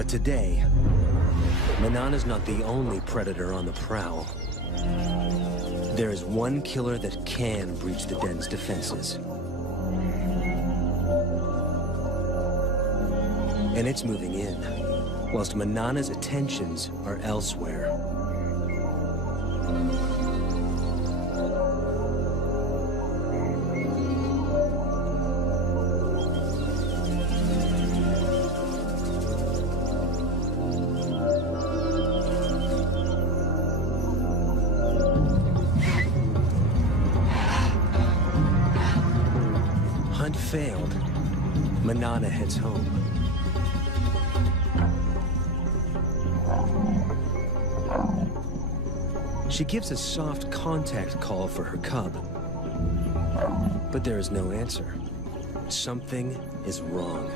But today, Manana's not the only predator on the prowl. There is one killer that can breach the den's defenses. And it's moving in, whilst Manana's attentions are elsewhere. Hunt failed. Manana heads home. She gives a soft contact call for her cub, but there is no answer. Something is wrong.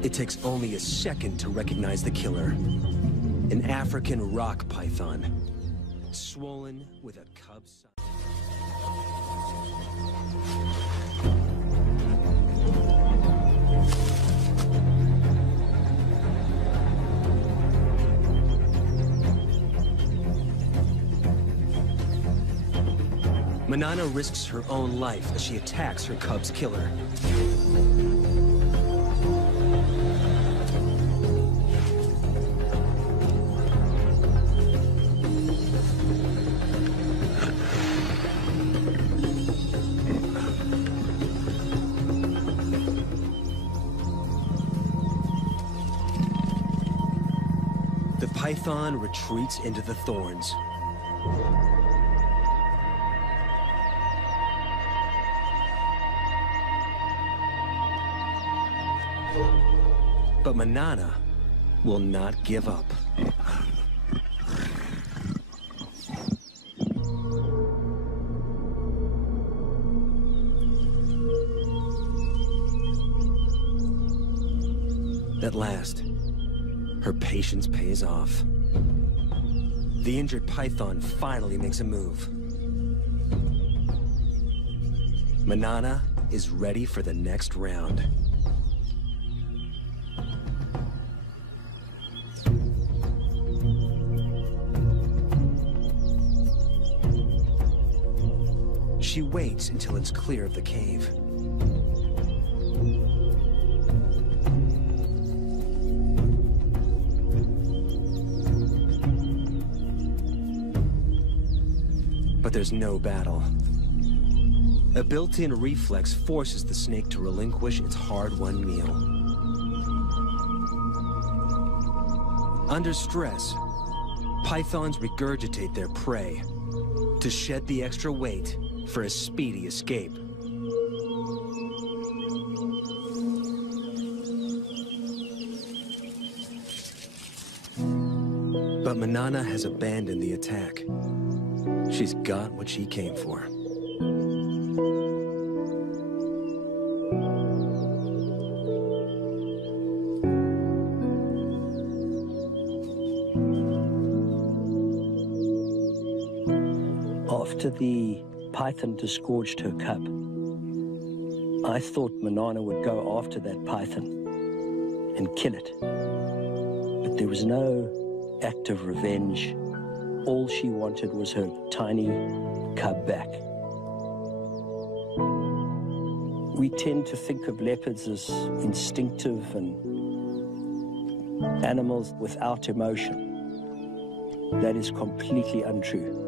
It takes only a second to recognize the killer. An African rock python, swollen with a cub's size. Manana risks her own life as she attacks her cub's killer. The python retreats into the thorns. But Manana will not give up. At last, her patience pays off. The injured python finally makes a move. Manana is ready for the next round. She waits until it's clear of the cave. But there's no battle. A built-in reflex forces the snake to relinquish its hard-won meal. Under stress, pythons regurgitate their prey to shed the extra weight for a speedy escape. But Manana has abandoned the attack. She's got what she came for. After the python disgorged her cub, I thought Manana would go after that python and kill it. But there was no act of revenge. All she wanted was her tiny cub back. We tend to think of leopards as instinctive and animals without emotion. That is completely untrue.